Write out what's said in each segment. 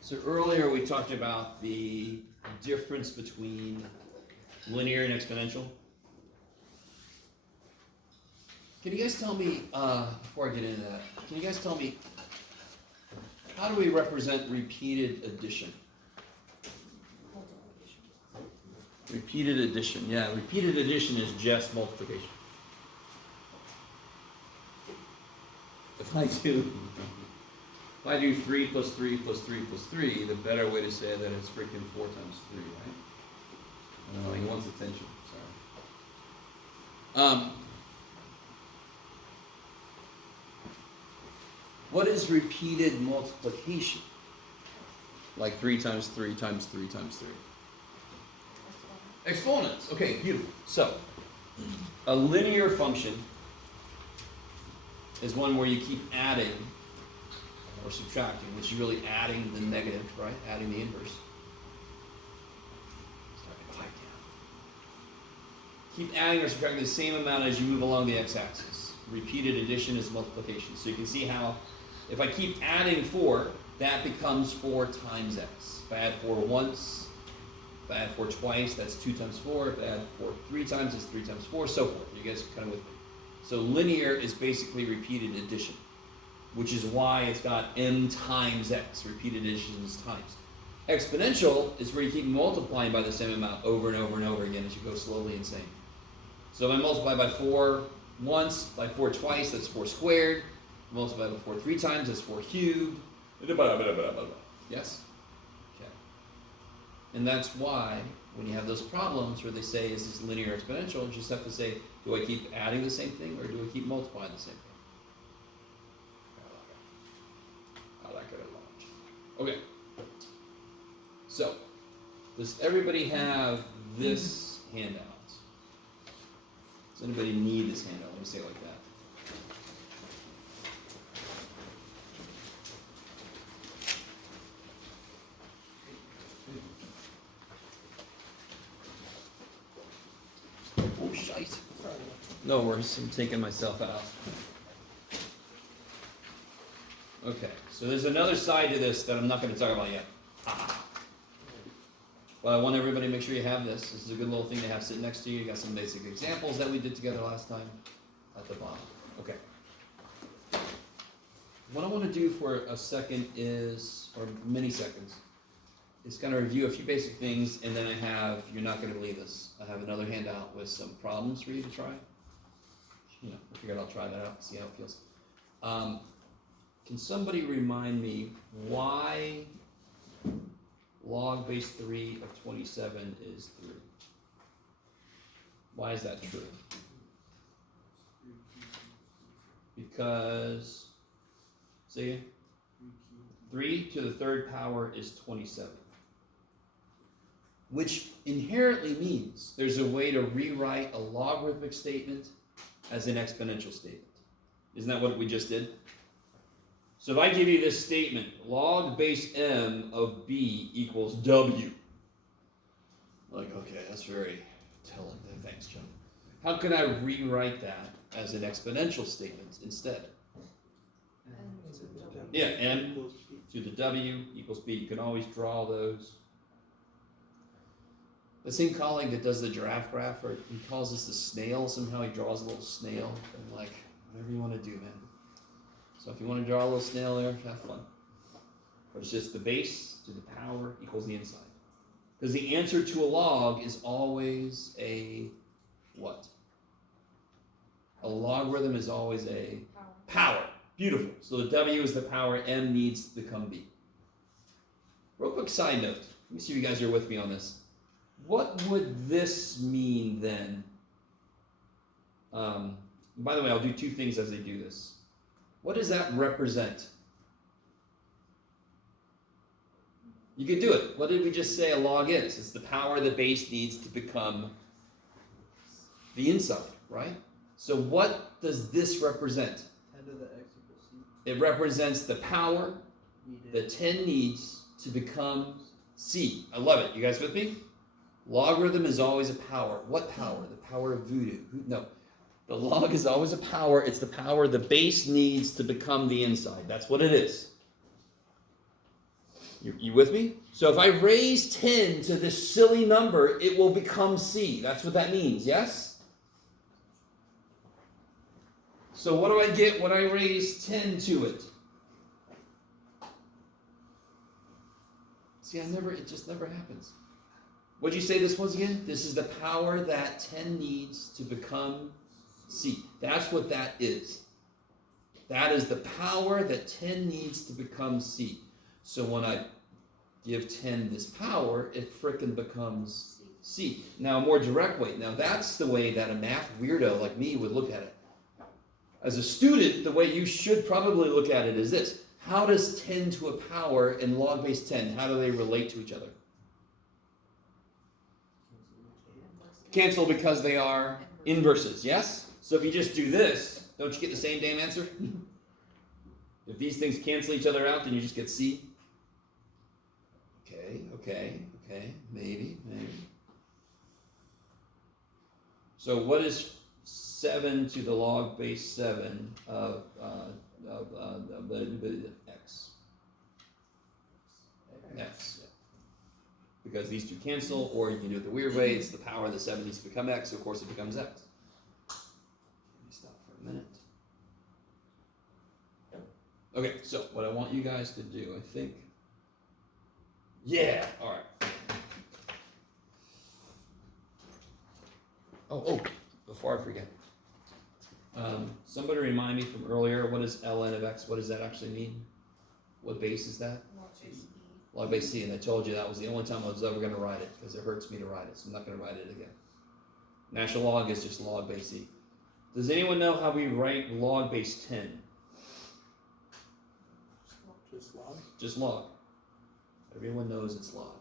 So earlier we talked about the difference between linear and exponential. Can you guys tell me, before I get into that, can you guys tell me, how do we represent repeated addition? Repeated addition, yeah, repeated addition is just multiplication. If I do 3 plus 3 plus 3 plus 3, the better way to say that is freaking 4 times 3, right? I don't know, he wants attention, sorry. What is repeated multiplication? Like 3 times 3 times 3 times 3. Exponents. Okay, beautiful. So, a linear function is one where you keep adding or subtracting, which is really adding the negative, right? Adding the inverse. Keep adding or subtracting the same amount as you move along the x-axis. Repeated addition is multiplication. So you can see how if I keep adding 4, that becomes 4 times x. If I add 4 once, if I add 4 twice, that's 2 times 4. If I add 4 3 times, it's 3 times 4, so forth. You guys are kind of with me. So linear is basically repeated addition, which is why it's got m times x, repeated additions times. Exponential is where you keep multiplying by the same amount over and over and over again as you go slowly insane. So if I multiply by 4 once, by 4 twice, that's 4 squared. Multiply by 4 3 times, that's 4 cubed. Yes? Okay. And that's why when you have those problems where they say, is this linear or exponential, you just have to say, do I keep adding the same thing or do I keep multiplying the same thing? I like it a lot. Okay. So, does everybody have this handout? Does anybody need this handout? Let me say it like that. Oh, shite. No worries, I'm taking myself out. Okay, so there's another side to this that I'm not going to talk about yet. But I want everybody to make sure you have this. This is a good little thing to have sitting next to you. You got some basic examples that we did together last time at the bottom. Okay. What I want to do for a second is, or many seconds, is kind of review a few basic things, and then I have, you're not going to believe this, I have another handout with some problems for you to try. You know, I figured I'll try that out and see how it feels. Can somebody remind me why log base 3 of 27 is 3? Why is that true? Because, say again? 3 to the third power is 27. Which inherently means there's a way to rewrite a logarithmic statement as an exponential statement. Isn't that what we just did? So if I give you this statement, log base m of b equals w. Like, okay, that's very telling. Thanks, John. How can I rewrite that as an exponential statement instead? Yeah, m to the w equals b. You can always draw those. The same colleague that does the giraffe graph, or he calls this the snail. Somehow he draws a little snail. And like, whatever you want to do, man. So if you want to draw a little snail there, have fun. But it's just the base to the power equals the inside. Because the answer to a log is always a what? A logarithm is always a power. Beautiful. So the w is the power, m needs to become b. Real quick side note. Let me see if you guys are with me on this. What would this mean then? By the way, I'll do two things as they do this. What does that represent? You could do it. What did we just say a log is? It's the power the base needs to become the inside, right? So what does this represent? 10 to the x equals c. It represents the power that 10 needs to become c. I love it. You guys with me? Logarithm is always a power. What power? The power of voodoo. No. The log is always a power. It's the power the base needs to become the inside. That's what it is. You with me? So if I raise 10 to this silly number, it will become c. That's what that means, yes? So what do I get when I raise 10 to it? See, it just never happens. What'd you say this was again? This is the power that 10 needs to become c. That's what that is. That is the power that 10 needs to become c. So when I give 10 this power, it frickin' becomes c. Now, a more direct way. Now, that's the way that a math weirdo like me would look at it. As a student, the way you should probably look at it is this. How does 10 to a power and log base 10, how do they relate to each other? Cancel because they are inverses, yes? So if you just do this, don't you get the same damn answer? If these things cancel each other out, then you just get C. Okay, maybe. So what is 7 to the log base 7 of x? X. Because these two cancel, or you can do it the weird way. It's the power that 7 needs to become x, so of course it becomes x. Let me stop for a minute. Okay, so what I want you guys to do, I think. Yeah, all right. Oh, before I forget. Somebody remind me from earlier, what is ln of x? What does that actually mean? What base is that? Log base c, and I told you that was the only time I was ever going to write it, because it hurts me to write it, so I'm not going to write it again. Natural log is just log base c. Does anyone know how we write log base 10? Just log? Just log. Everyone knows it's log.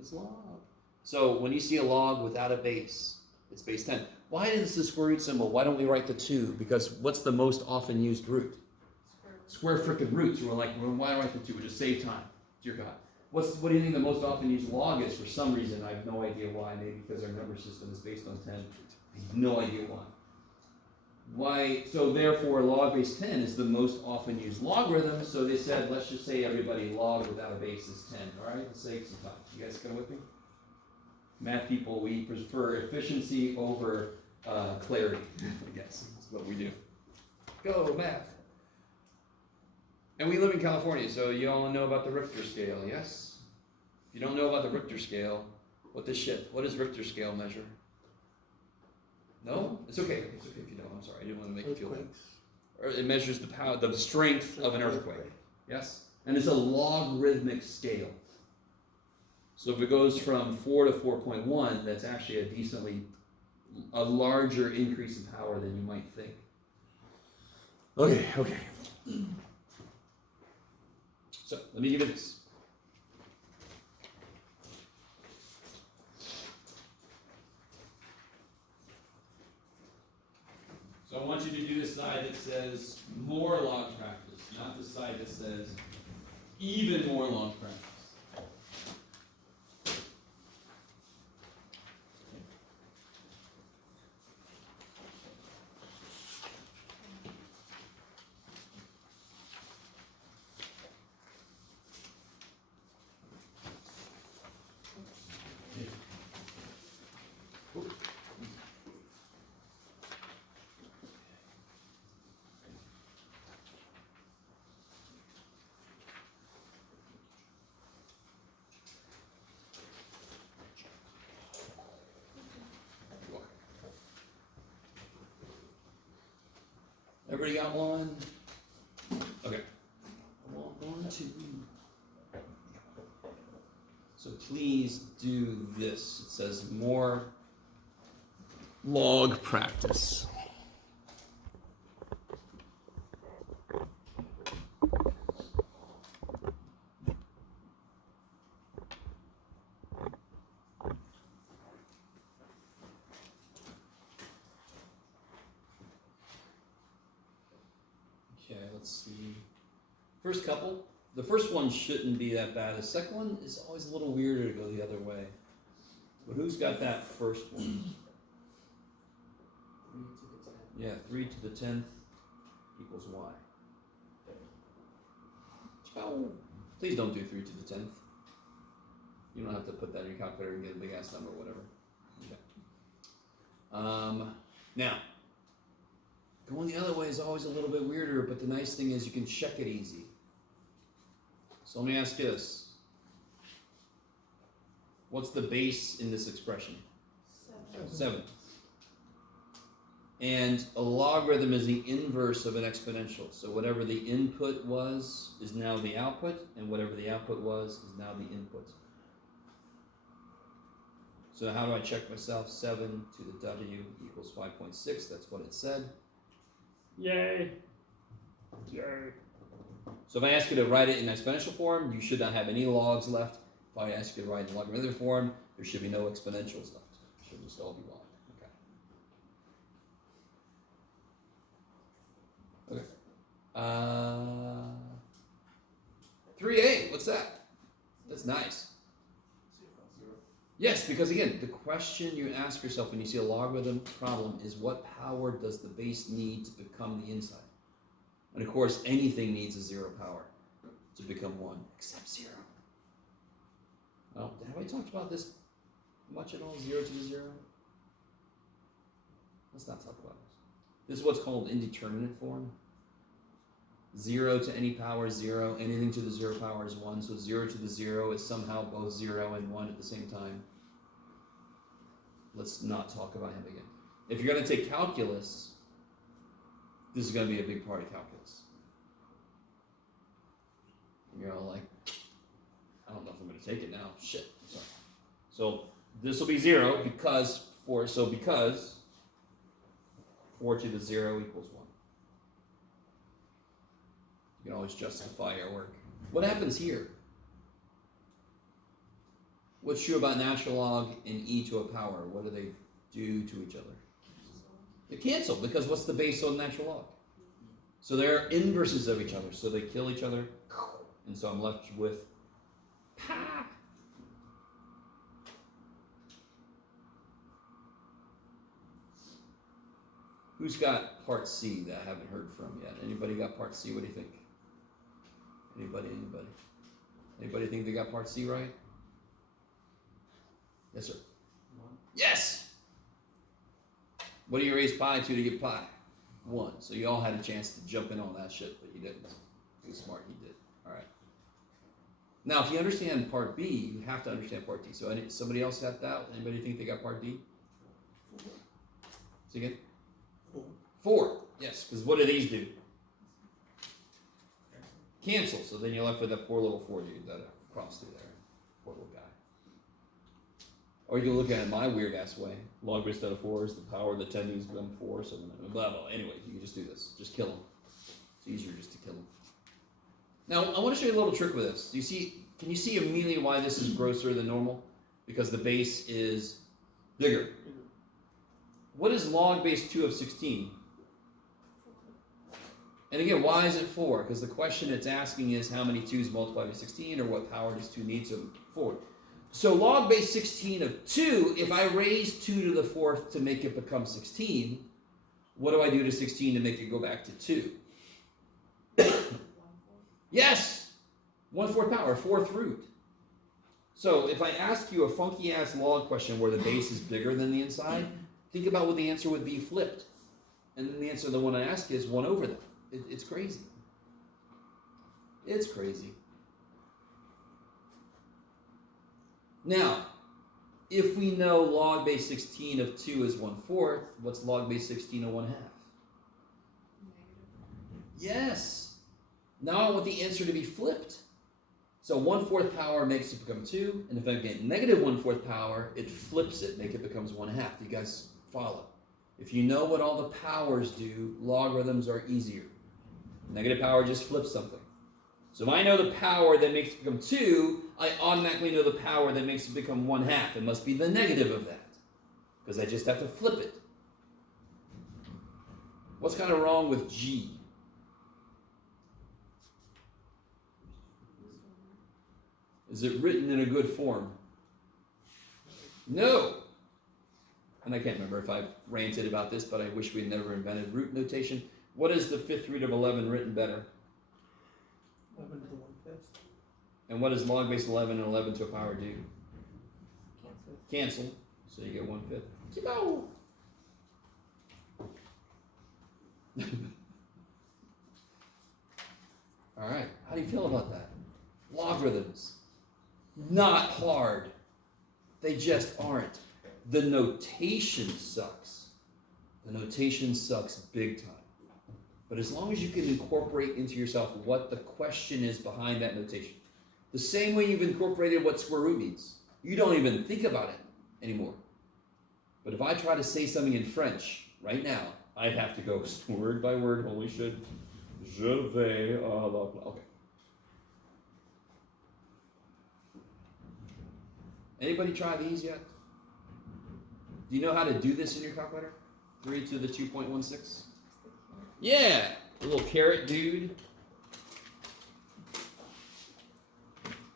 It's log. So when you see a log without a base, it's base 10. Why is the square root symbol? Why don't we write the 2? Because what's the most often used root? Square frickin' root. So we're like, well, why write the 2? We'll just save time. Dear God. What do you think the most often used log is? For some reason, I have no idea why. Maybe because our number system is based on 10. I have no idea why. Why? So therefore, log base 10 is the most often used logarithm. So they said, let's just say everybody log without a base is 10. All right, let's save some time. You guys come with me? Math people, we prefer efficiency over clarity. I guess that's what we do. Go math. And we live in California, so you all know about the Richter scale, yes? If you don't know about the Richter scale, what does Richter scale measure? No? It's okay. It's okay if you don't. I'm sorry. I didn't want to make you feel bad. It measures the power, the strength of an earthquake. Yes? And it's a logarithmic scale. So if it goes from 4 to 4.1, that's actually a larger increase in power than you might think. Okay. So let me give you this. So I want you to do the side that says more log practice, not the side that says even more log practice. Everybody got one? Okay. I want 1, 2. So please do this. It says more log practice. Let's see. First couple. The first one shouldn't be that bad. The second one is always a little weirder to go the other way. But who's got that first one? 3 to the 10. Yeah, 3 to the 10th equals y. Oh, please don't do 3 to the 10th. You don't have to put that in your calculator and get a big ass number or whatever. Okay. Now, going the other way is always a little bit weirder, but the nice thing is you can check it easy. So let me ask you this. What's the base in this expression? 7. And a logarithm is the inverse of an exponential. So whatever the input was is now the output, and whatever the output was is now the input. So how do I check myself? 7 to the W equals 5.6. That's what it said. Yay. Yay. So if I ask you to write it in exponential form, you should not have any logs left. If I ask you to write it in logarithmic form, there should be no exponentials left. It should just all be log. Okay. Okay. 3a, what's that? That's nice. Yes, because again, the question you ask yourself when you see a logarithm problem is what power does the base need to become the inside? And of course, anything needs a 0 power to become 1, except 0. Oh, have I talked about this much at all? 0 to the 0? Let's not talk about this. This is what's called indeterminate form. 0 to any power is 0. Anything to the 0 power is 1. So 0 to the 0 is somehow both 0 and 1 at the same time. Let's not talk about him again. If you're going to take calculus, this is going to be a big part of calculus. You're all like, I don't know if I'm going to take it now. Shit. Sorry. So this will be 0 because 4 to the 0 equals 1. You can always justify your work. What happens here? What's true about natural log and e to a power? What do they do to each other? They cancel, because what's the base on natural log? So they're inverses of each other, so they kill each other, and so I'm left with pa. Who's got part C that I haven't heard from yet? Anybody got part C? What do you think? Anybody? Anybody think they got part C right? Yes, sir. 1. Yes! What do you raise pi to get pi? 1. So you all had a chance to jump in on that shit, but you didn't. He was smart, he did. All right. Now, if you understand part B, you have to understand part D. So somebody else got that? Anybody think they got part D? 4. See again? 4. 4. Yes, because what do these do? Cancel. So then you're left with that poor little 4 dude that crossed through there. Poor little guy. Or you can look at it my weird ass way. Log base out of 4 is the power of the 10 needs to become 4, so blah blah. Anyway, you can just do this. Just kill them. It's easier just to kill them. Now I want to show you a little trick with this. Do you see? Can you see immediately why this is grosser than normal? Because the base is bigger. What is log base 2 of 16? And again, why is it 4? Because the question it's asking is how many 2's multiplied by 16, or what power does 2 need? So 4. So log base 16 of 2, if I raise 2 to the 4th to make it become 16, what do I do to 16 to make it go back to 2? Yes! 1/4 power, 4th root. So if I ask you a funky ass log question where the base is bigger than the inside, think about what the answer would be flipped. And then the answer the one I ask is 1 over that. It's crazy. It's crazy. Now, if we know log base 16 of 2 is 1/4, what's log base 16 of 1/2? Yes. Now I want the answer to be flipped. So 1/4 power makes it become 2, and if I get negative 1/4 power, it flips it, make it becomes 1/2. Do you guys follow? If you know what all the powers do, logarithms are easier. Negative power just flips something. So if I know the power that makes it become 2, I automatically know the power that makes it become 1/2. It must be the negative of that, because I just have to flip it. What's kind of wrong with G? Is it written in a good form? No. And I can't remember if I've ranted about this, but I wish we'd never invented root notation. What is the 5th root of 11 written better? 11 to the 1/5. And what does log base 11 and 11 to a power do? cancel, so you get 1/5. Kilo! Alright, how do you feel about that? Logarithms. Not hard. They just aren't. The notation sucks. The notation sucks big time. But as long as you can incorporate into yourself what the question is behind that notation, the same way you've incorporated what square root means, you don't even think about it anymore. But if I try to say something in French right now, I'd have to go word by word. Holy shit. Je vais à la... Okay. Anybody try these yet? Do you know how to do this in your calculator? 3 to the 2.16? Yeah! A little caret dude.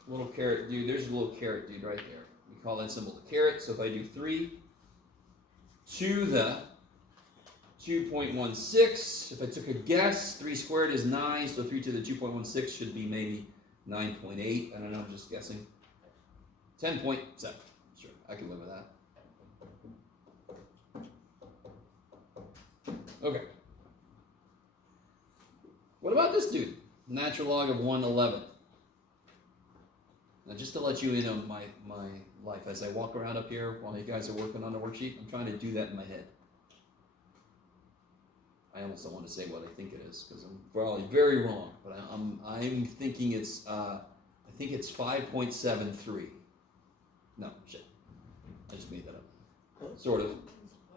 Little caret dude. There's a little caret dude right there. We call that symbol the caret. So if I do 3 to the 2.16, if I took a guess, 3 squared is 9, so 3 to the 2.16 should be maybe 9.8. I don't know, I'm just guessing. 10.7. Sure, I can live with that. Okay. What about this dude? Natural log of 111. Now, just to let you in on my life, as I walk around up here while you guys are working on the worksheet, I'm trying to do that in my head. I almost don't want to say what I think it is because I'm probably very wrong, but I'm thinking it's I think it's 5.73. No, shit. I just made that up. Sort of.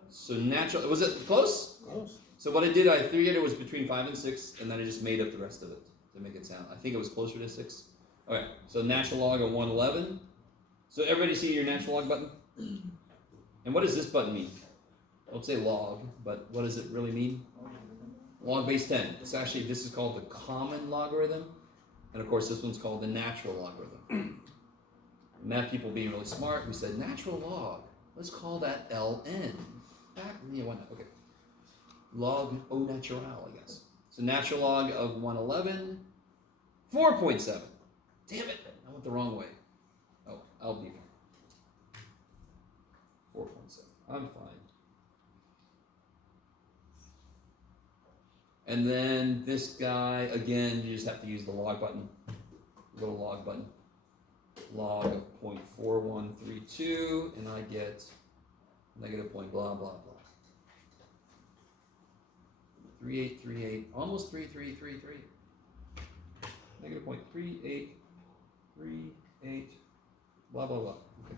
So natural, was it close? Close. So what I did, I figured it was between 5 and 6, and then I just made up the rest of it to make it sound. I think it was closer to 6. Okay, so natural log of 111. So everybody see your natural log button? And what does this button mean? I would say log, but what does it really mean? Log base 10. It's actually, this is called the common logarithm, and of course this one's called the natural logarithm. Math people being really smart, we said natural log. Let's call that ln. Yeah, why not? Okay. Log au naturel, I guess. So natural log of 111, 4.7. Damn it, I went the wrong way. Oh, I'll be fine. 4.7. I'm fine. And then this guy, again, you just have to use the log button. Little log button. Log of 0.4132, and I get negative point blah, blah, blah. 3838, almost 3333. Negative point 3838, blah, blah, blah. Okay.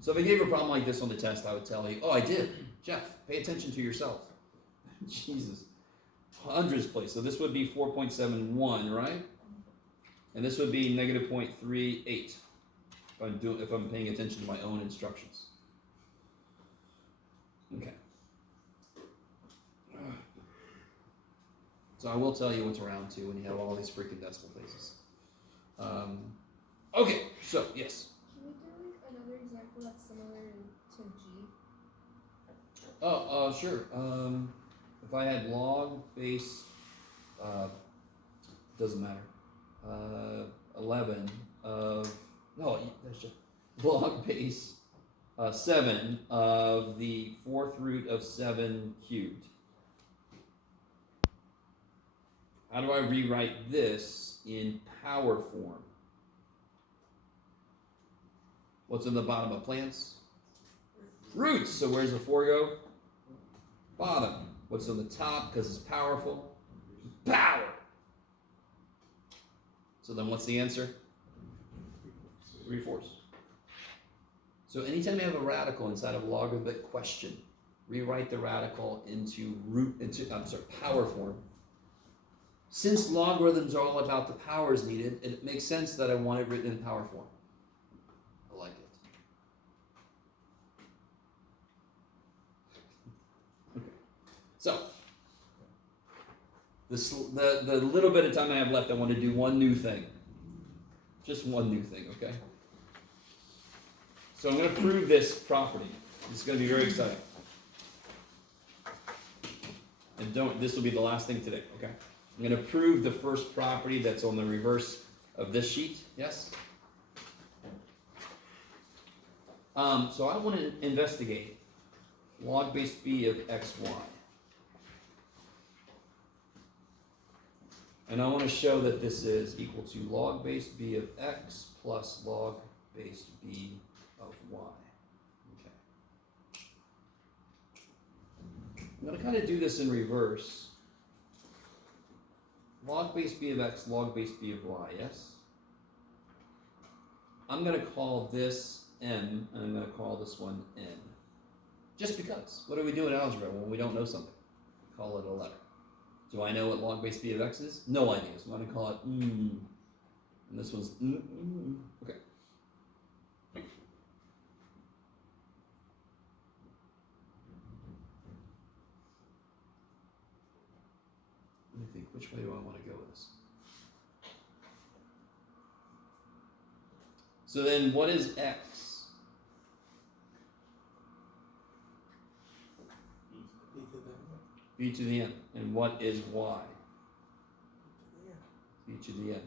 So if I gave a problem like this on the test, I would tell you, oh, I did. Jeff, pay attention to yourself. Jesus. Hundreds place. So this would be 4.71, right? And this would be negative 0.38 if I'm paying attention to my own instructions. Okay. So I will tell you what's around to when you have all these freaking decimal places. Okay, so yes. Can we do like another example that's similar to G? Oh, sure. If I had log base, doesn't matter. 11 of that's just log base 7 of the 4th root of 7 cubed. How do I rewrite this in power form? What's in the bottom of plants? Roots. So where's the 4 go? Bottom. What's on the top because it's powerful? Power. So then what's the answer? 3/4. So anytime you have a radical inside of a logarithmic question, rewrite the radical into power form. Since logarithms are all about the powers needed, it makes sense that I want it written in power form. I like it. Okay. So, the little bit of time I have left, I want to do one new thing. Just one new thing, okay? So I'm going to prove this property. It's going to be very exciting. And this will be the last thing today, okay? I'm going to prove the first property that's on the reverse of this sheet, yes? So I want to investigate log base b of xy. And I want to show that this is equal to log base b of x plus log base b of y. Okay. I'm going to kind of do this in reverse. Log base b of x, log base b of y, yes? I'm going to call this m, and I'm going to call this one n. Just because. What do we do in algebra when we don't know something? We call it a letter. Do I know what log base b of x is? No idea. So I'm going to call it And this one's Okay. Let me think. Which way do I want to go with this? So then what is x? B to the n. And what is y? B to the n.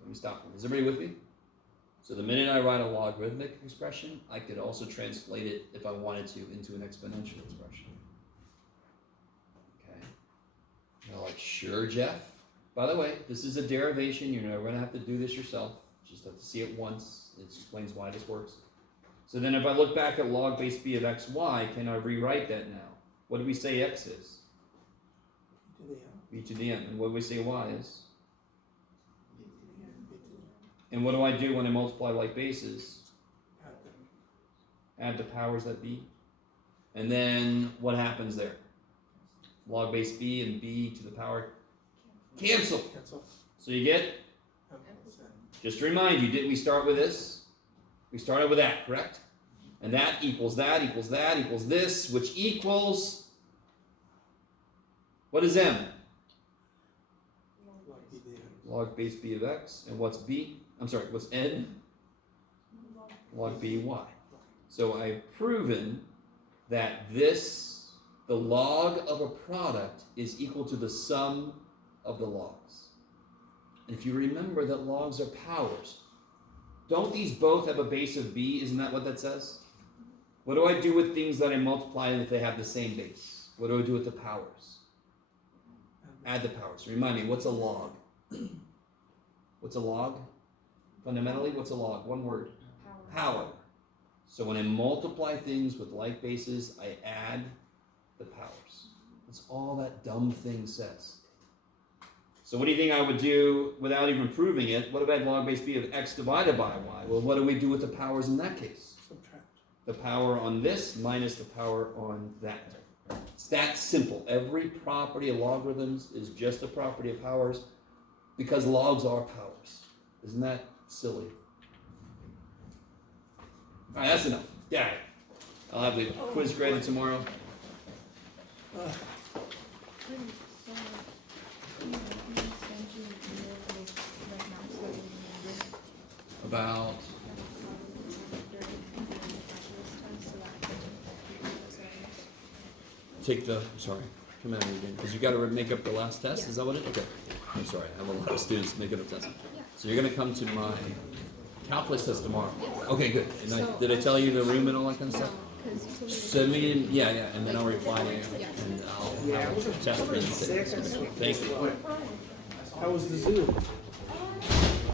Let me stop. Is everybody with me? So the minute I write a logarithmic expression, I could also translate it, if I wanted to, into an exponential expression. Okay. You're like, sure, Jeff. By the way, this is a derivation. You're never going to have to do this yourself. Just have to see it once. It explains why this works. So then if I look back at log base b of xy, can I rewrite that now? What do we say x is? B to the n. And what do we say y is? And what do I do when I multiply like bases? Add the powers that be. And then what happens there? Log base b and b to the power cancel. So you get? Just to remind you, didn't we start with this? We started with that, correct? And that equals that equals that equals this, which equals, what is m? Log base b of x. And what's b? I'm sorry, what's n? Log b y. So I've proven that this, the log of a product, is equal to the sum of the logs. And if you remember that logs are powers, don't these both have a base of b? Isn't that what that says? What do I do with things that I multiply if they have the same base? What do I do with the powers? Add the powers. Remind me, what's a log? What's a log? Fundamentally, what's a log? One word. Power. So when I multiply things with like bases, I add the powers. That's all that dumb thing says. So what do you think I would do without even proving it? What if I had log base b of x divided by y? Well, what do we do with the powers in that case? Subtract. The power on this minus the power on that. It's that simple. Every property of logarithms is just a property of powers because logs are powers. Isn't that silly? All right, that's enough. Yeah. I'll have the quiz graded tomorrow. About take the, sorry, come out again, because you got to make up the last test. Is that what it? Okay. I'm sorry. I have a lot of students making up tests. So you're gonna come to my calculus test tomorrow. Okay, good. And did I tell you the room and all that kind of stuff? Send me in, yeah, and then I'll reply to you, and I'll have a test presentation. Thank you. How was the Zoom?